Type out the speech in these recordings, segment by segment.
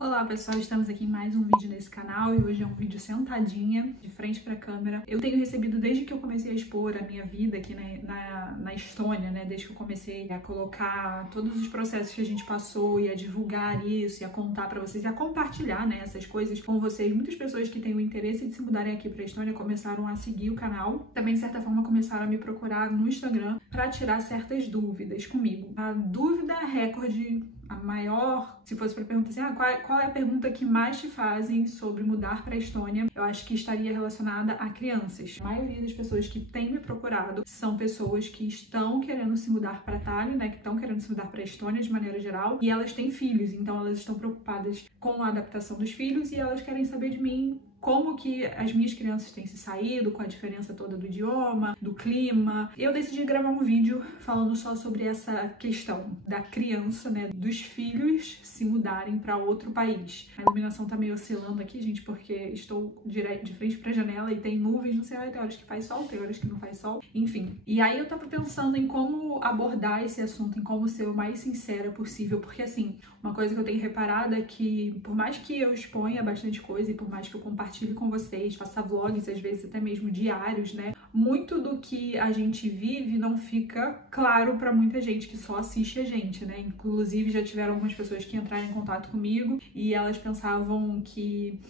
Olá pessoal, estamos aqui em mais um vídeo nesse canal e hoje é um vídeo sentadinha, de frente para a câmera. Eu tenho recebido desde que eu comecei a expor a minha vida aqui na Estônia, né? Desde que eu comecei a colocar todos os processos que a gente passou e a divulgar isso e a contar para vocês e a compartilhar, né, essas coisas com vocês. Muitas pessoas que têm o interesse de se mudarem aqui para a Estônia começaram a seguir o canal. Também, de certa forma, começaram a me procurar no Instagram para tirar certas dúvidas comigo. A dúvida recorde, a maior, se fosse para perguntar assim, qual é a pergunta que mais te fazem sobre mudar para a Estônia, eu acho que estaria relacionada a crianças. A maioria das pessoas que têm me procurado são pessoas que estão querendo se mudar para Tallinn, né, que estão querendo se mudar para a Estônia de maneira geral, e elas têm filhos, então elas estão preocupadas com a adaptação dos filhos e elas querem saber de mim como que as minhas crianças têm se saído, com a diferença toda do idioma, do clima. Eu decidi gravar um vídeo falando só sobre essa questão da criança, né, dos filhos se mudarem para outro país. A iluminação tá meio oscilando aqui, gente, porque estou direto de frente para a janela e tem nuvens, não sei, tem horas que faz sol, tem horas que não faz sol, enfim. E aí eu tava pensando em como abordar esse assunto, em como ser o mais sincera possível, porque assim, uma coisa que eu tenho reparado é que por mais que eu exponha bastante coisa e por mais que eu compartilhe com vocês, faça vlogs, às vezes até mesmo diários, né? Muito do que a gente vive não fica claro pra muita gente que só assiste a gente, né? Inclusive já tiveram algumas pessoas que entraram em contato comigo e elas pensavam que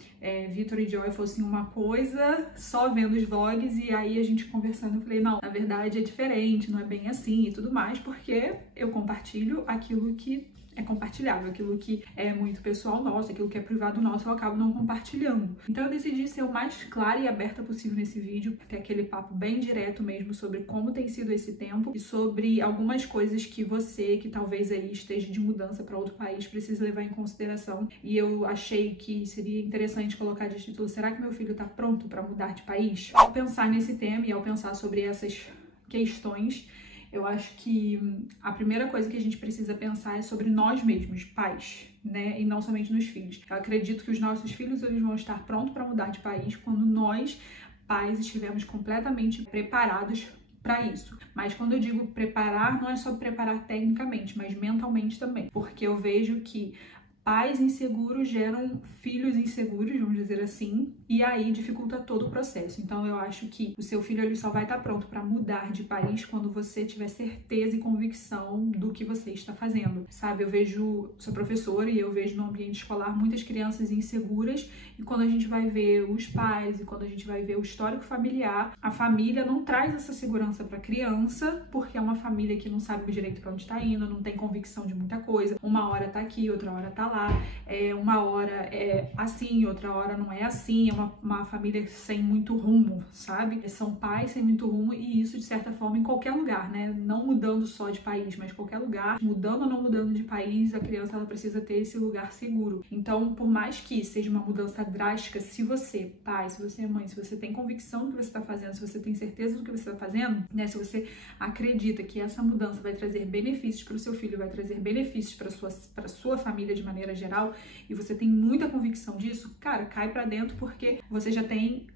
Vitor e Joy fossem uma coisa só vendo os vlogs, e aí a gente conversando, eu falei, não, na verdade é diferente, não é bem assim e tudo mais, porque eu compartilho aquilo que é compartilhável, aquilo que é muito pessoal nosso, aquilo que é privado nosso, eu acabo não compartilhando. Então eu decidi ser o mais clara e aberta possível nesse vídeo, ter aquele papo bem direto mesmo sobre como tem sido esse tempo e sobre algumas coisas que você, que talvez aí esteja de mudança para outro país, precisa levar em consideração. E eu achei que seria interessante colocar de título: será que meu filho tá pronto para mudar de país? Ao pensar nesse tema e ao pensar sobre essas questões, eu acho que a primeira coisa que a gente precisa pensar é sobre nós mesmos, pais, né? E não somente nos filhos. Eu acredito que os nossos filhos, eles vão estar prontos para mudar de país quando nós, pais, estivermos completamente preparados para isso. Mas quando eu digo preparar, não é só preparar tecnicamente, mas mentalmente também. Porque eu vejo que pais inseguros geram filhos inseguros, vamos dizer assim, e aí dificulta todo o processo. Então eu acho que o seu filho ele só vai estar pronto para mudar de país quando você tiver certeza e convicção do que você está fazendo, sabe? Sou professora e eu vejo no ambiente escolar muitas crianças inseguras, e quando a gente vai ver os pais e quando a gente vai ver o histórico familiar, a família não traz essa segurança para a criança, porque é uma família que não sabe direito para onde está indo, não tem convicção de muita coisa. Uma hora tá aqui, outra hora tá lá. Uma hora é assim, outra hora não é assim, é uma família sem muito rumo, sabe? São pais sem muito rumo, e isso de certa forma em qualquer lugar, né? Não mudando só de país, mas qualquer lugar, mudando ou não mudando de país, a criança ela precisa ter esse lugar seguro. Então, por mais que seja uma mudança drástica, se você, pai, se você é mãe, se você tem convicção do que você está fazendo, se você tem certeza do que você está fazendo, né? Se você acredita que essa mudança vai trazer benefícios para o seu filho, vai trazer benefícios para sua família de maneira geral, e você tem muita convicção disso, cara, cai pra dentro, porque você já tem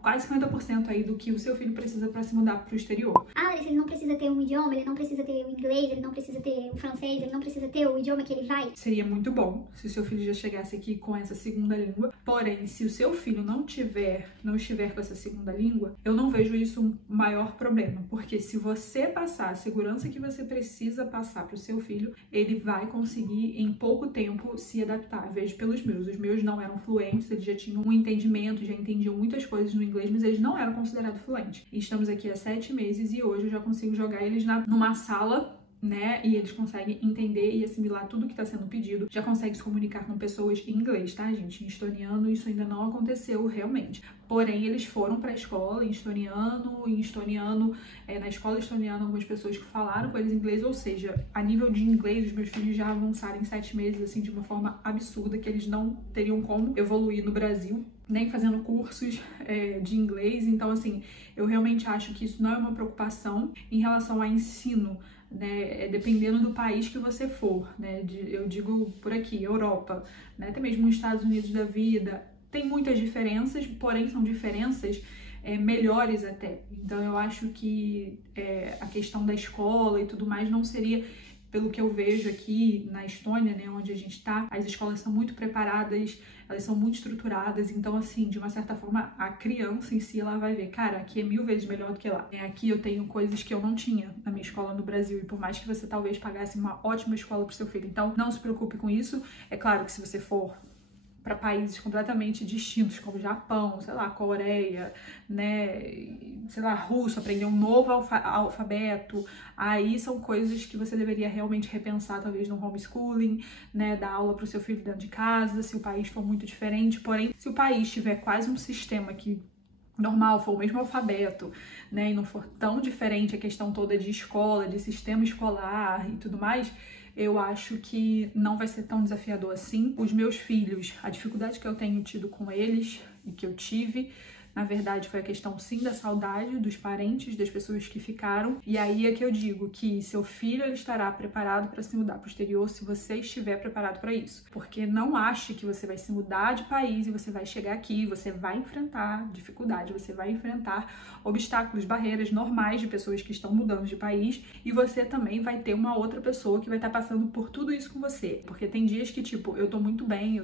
quase 50% aí do que o seu filho precisa para se mudar pro exterior. Larissa, ele não precisa ter um idioma, ele não precisa ter o inglês, ele não precisa ter o francês, ele não precisa ter o idioma que ele vai. Seria muito bom se o seu filho já chegasse aqui com essa segunda língua, porém, se o seu filho não estiver com essa segunda língua, eu não vejo isso um maior problema, porque se você passar a segurança que você precisa passar pro seu filho, ele vai conseguir em pouco tempo se adaptar. Eu vejo pelos meus. Os meus não eram fluentes, eles já tinham um entendimento, já entendiam muitas coisas no inglês, mas eles não eram considerados fluentes. E estamos aqui há 7 meses e hoje eu já consigo jogar eles numa sala, né? E eles conseguem entender e assimilar tudo que está sendo pedido. Já conseguem se comunicar com pessoas em inglês, tá, gente? Em estoniano isso ainda não aconteceu realmente. Porém, eles foram para a escola em estoniano, na escola estoniana, algumas pessoas que falaram com eles em inglês, ou seja, a nível de inglês, os meus filhos já avançaram em 7 meses, assim, de uma forma absurda, que eles não teriam como evoluir no Brasil, nem fazendo cursos de inglês. Então, assim, eu realmente acho que isso não é uma preocupação em relação ao ensino, né, dependendo do país que você for, né, eu digo por aqui, Europa, né, até mesmo nos Estados Unidos da vida, tem muitas diferenças, porém são diferenças melhores até. Então eu acho que a questão da escola e tudo mais não seria pelo que eu vejo aqui na Estônia, né, onde a gente tá, as escolas são muito preparadas, elas são muito estruturadas, então, assim, de uma certa forma, a criança em si, ela vai ver, cara, aqui é 1000 vezes melhor do que lá. Aqui eu tenho coisas que eu não tinha na minha escola no Brasil, e por mais que você talvez pagasse uma ótima escola pro seu filho, então não se preocupe com isso. É claro que se você for para países completamente distintos, como Japão, sei lá, Coreia, né, sei lá, russo, aprender um novo alfabeto, aí são coisas que você deveria realmente repensar, talvez no homeschooling, né, dar aula para o seu filho dentro de casa, se o país for muito diferente. Porém, se o país tiver quase um sistema que normal, for o mesmo alfabeto, né, e não for tão diferente a questão toda de escola, de sistema escolar e tudo mais, eu acho que não vai ser tão desafiador assim. Os meus filhos, a dificuldade que eu tenho tido com eles e que eu tive, na verdade, foi a questão, sim, da saudade dos parentes, das pessoas que ficaram. E aí é que eu digo que seu filho, ele estará preparado para se mudar para o exterior se você estiver preparado para isso. Porque não ache que você vai se mudar de país e você vai chegar aqui, você vai enfrentar dificuldade, você vai enfrentar obstáculos, barreiras normais de pessoas que estão mudando de país, e você também vai ter uma outra pessoa que vai estar passando por tudo isso com você. Porque tem dias que, tipo, eu tô muito bem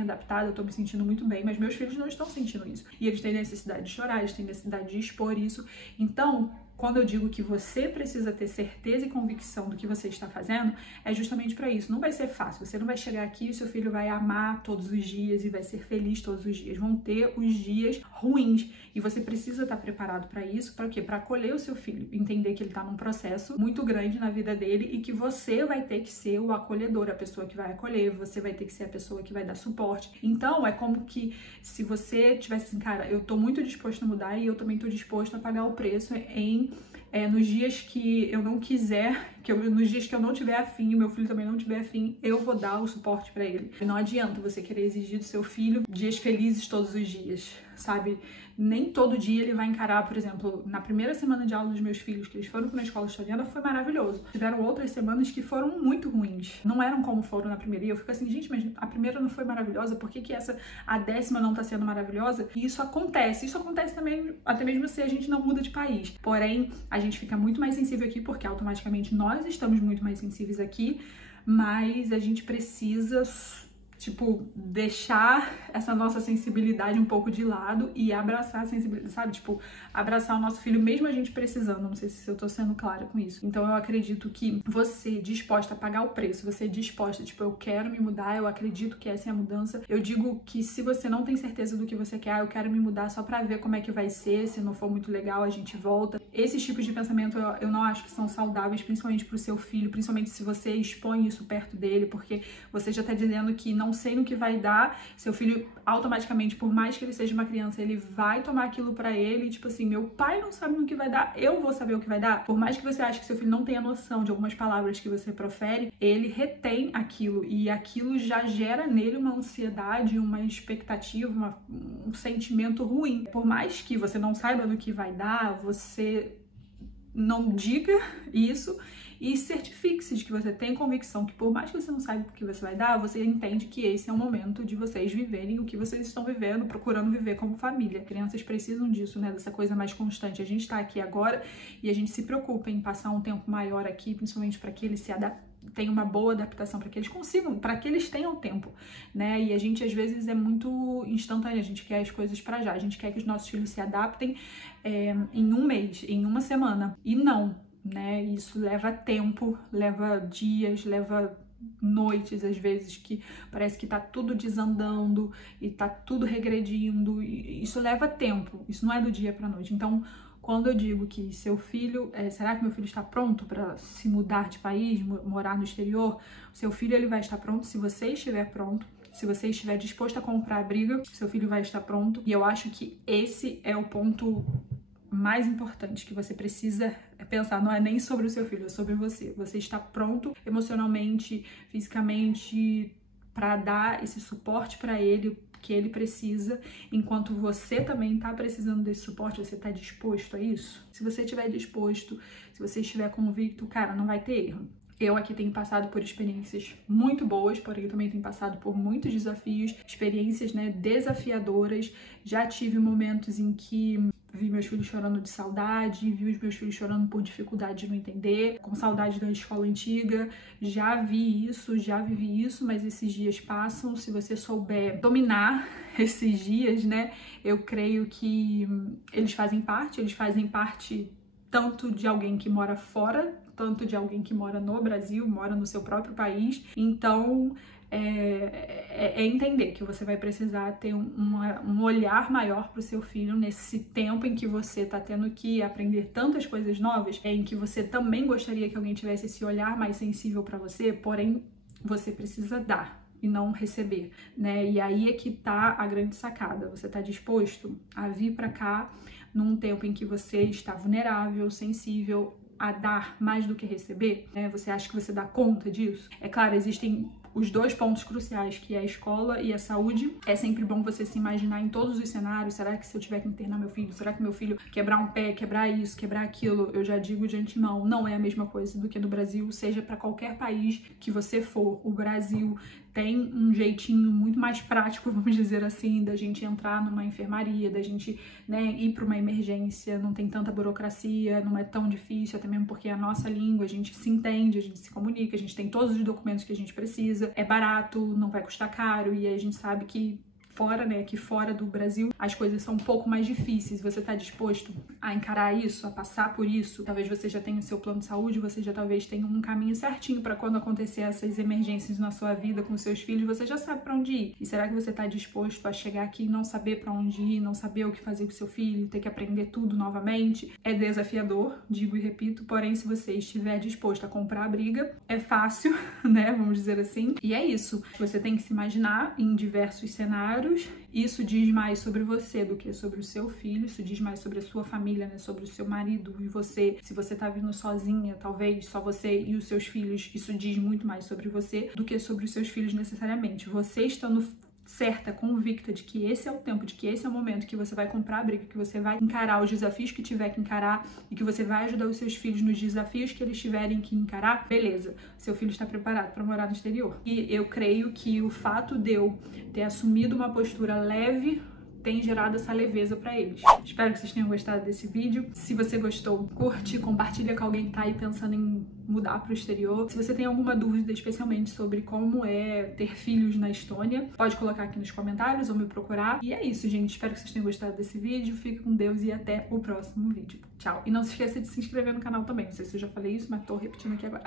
adaptada, eu tô me sentindo muito bem, mas meus filhos não estão sentindo isso. E eles têm necessidade de chorar, eles têm necessidade de expor isso. Então, quando eu digo que você precisa ter certeza e convicção do que você está fazendo, é justamente para isso. Não vai ser fácil. Você não vai chegar aqui e seu filho vai amar todos os dias e vai ser feliz todos os dias. Vão ter os dias ruins e você precisa estar preparado para isso. Para quê? Para acolher o seu filho. Entender que ele está num processo muito grande na vida dele e que você vai ter que ser o acolhedor, a pessoa que vai acolher, você vai ter que ser a pessoa que vai dar suporte. Então, é como que se você tivesse assim, cara, eu tô muito disposto a mudar e eu também tô disposto a pagar o preço nos dias que eu não quiser, nos dias que eu não tiver afim, o meu filho também não tiver afim, eu vou dar o suporte pra ele. Não adianta você querer exigir do seu filho dias felizes todos os dias, sabe? Nem todo dia ele vai encarar, por exemplo, na primeira semana de aula dos meus filhos, que eles foram para uma escola estoniana, foi maravilhoso. Tiveram outras semanas que foram muito ruins, não eram como foram na primeira. E eu fico assim, gente, mas a primeira não foi maravilhosa, por que a 10ª não tá sendo maravilhosa? E isso acontece também, até mesmo se a gente não muda de país. Porém, a gente fica muito mais sensível aqui, porque automaticamente nós estamos muito mais sensíveis aqui, mas a gente precisa, tipo, deixar essa nossa sensibilidade um pouco de lado e abraçar a sensibilidade, sabe? Tipo, abraçar o nosso filho mesmo a gente precisando. Não sei se eu tô sendo clara com isso. Então eu acredito que você disposta a pagar o preço, você disposta, tipo, eu quero me mudar, eu acredito que essa é a mudança. Eu digo que se você não tem certeza do que você quer, eu quero me mudar só pra ver como é que vai ser, se não for muito legal a gente volta. Esses tipos de pensamento eu não acho que são saudáveis, principalmente pro seu filho, principalmente se você expõe isso perto dele, porque você já tá dizendo que não sei no que vai dar, seu filho automaticamente, por mais que ele seja uma criança, ele vai tomar aquilo pra ele, tipo assim, meu pai não sabe no que vai dar, eu vou saber o que vai dar. Por mais que você ache que seu filho não tenha noção de algumas palavras que você profere, ele retém aquilo e aquilo já gera nele uma ansiedade, uma expectativa, um sentimento ruim. Por mais que você não saiba no que vai dar, você não diga isso e certifique-se de que você tem convicção que por mais que você não saiba o que você vai dar, você entende que esse é o momento de vocês viverem o que vocês estão vivendo, procurando viver como família. Crianças precisam disso, né? Dessa coisa mais constante. A gente tá aqui agora e a gente se preocupa em passar um tempo maior aqui, principalmente para que eles se tenham uma boa adaptação, para que eles consigam, para que eles tenham tempo, né? E a gente às vezes é muito instantâneo, a gente quer as coisas para já, a gente quer que os nossos filhos se adaptem em um mês, em uma semana, e não, né? Isso leva tempo, leva dias, leva noites, às vezes, que parece que tá tudo desandando e tá tudo regredindo, e isso leva tempo, isso não é do dia pra noite. Então, quando eu digo que seu filho, será que meu filho está pronto para se mudar de país, morar no exterior? Seu filho, ele vai estar pronto se você estiver pronto. Se você estiver disposto a comprar a briga, seu filho vai estar pronto. E eu acho que esse é o ponto mais importante que você precisa pensar. Não é nem sobre o seu filho, é sobre você. Você está pronto emocionalmente, fisicamente, para dar esse suporte para ele que ele precisa, enquanto você também tá precisando desse suporte. Você tá disposto a isso? Se você estiver disposto, se você estiver convicto, cara, não vai ter erro. Eu aqui tenho passado por experiências muito boas, porém eu também tenho passado por muitos desafios, experiências, né, desafiadoras. Já tive momentos em que vi meus filhos chorando de saudade, vi os meus filhos chorando por dificuldade de não entender, com saudade da escola antiga. Já vi isso, já vivi isso, mas esses dias passam. Se você souber dominar esses dias, né, eu creio que eles fazem parte tanto de alguém que mora fora, tanto de alguém que mora no Brasil, mora no seu próprio país. Então, é entender que você vai precisar ter um olhar maior para o seu filho nesse tempo em que você está tendo que aprender tantas coisas novas, em que você também gostaria que alguém tivesse esse olhar mais sensível para você, porém, você precisa dar e não receber, né? E aí é que tá a grande sacada. Você tá disposto a vir para cá num tempo em que você está vulnerável, sensível, a dar mais do que receber, né? Você acha que você dá conta disso? É claro, existem os dois pontos cruciais, que é a escola e a saúde. É sempre bom você se imaginar em todos os cenários. Será que se eu tiver que internar meu filho, será que meu filho quebrar um pé, quebrar isso, quebrar aquilo? Eu já digo de antemão, não é a mesma coisa do que no Brasil, seja para qualquer país que você for. O Brasil tem um jeitinho muito mais prático, vamos dizer assim, da gente entrar numa enfermaria, da gente, né, ir para uma emergência, não tem tanta burocracia, não é tão difícil, até mesmo porque é a nossa língua, a gente se entende, a gente se comunica, a gente tem todos os documentos que a gente precisa, é barato, não vai custar caro, e aí a gente sabe que fora, né, aqui fora do Brasil, as coisas são um pouco mais difíceis. Você tá disposto a encarar isso, a passar por isso? Talvez você já tenha o seu plano de saúde, você já talvez tenha um caminho certinho para quando acontecer essas emergências na sua vida com seus filhos, você já sabe para onde ir. E será que você tá disposto a chegar aqui e não saber para onde ir, não saber o que fazer com seu filho, ter que aprender tudo novamente? É desafiador, digo e repito, porém se você estiver disposto a comprar a briga, é fácil, né, vamos dizer assim. E é isso. Você tem que se imaginar em diversos cenários. Isso diz mais sobre você do que sobre o seu filho, isso diz mais sobre a sua família, né? Sobre o seu marido e você. Se você tá vindo sozinha, talvez só você e os seus filhos, isso diz muito mais sobre você do que sobre os seus filhos necessariamente. Você estando certa, convicta de que esse é o tempo, de que esse é o momento que você vai comprar a briga, que você vai encarar os desafios que tiver que encarar e que você vai ajudar os seus filhos nos desafios que eles tiverem que encarar, beleza, seu filho está preparado para morar no exterior. E eu creio que o fato de eu ter assumido uma postura leve tem gerado essa leveza para eles. Espero que vocês tenham gostado desse vídeo. Se você gostou, curte, compartilha com alguém que tá aí pensando em mudar para o exterior. Se você tem alguma dúvida, especialmente sobre como é ter filhos na Estônia, pode colocar aqui nos comentários ou me procurar. E é isso, gente. Espero que vocês tenham gostado desse vídeo. Fique com Deus e até o próximo vídeo. Tchau! E não se esqueça de se inscrever no canal também. Não sei se eu já falei isso, mas tô repetindo aqui agora.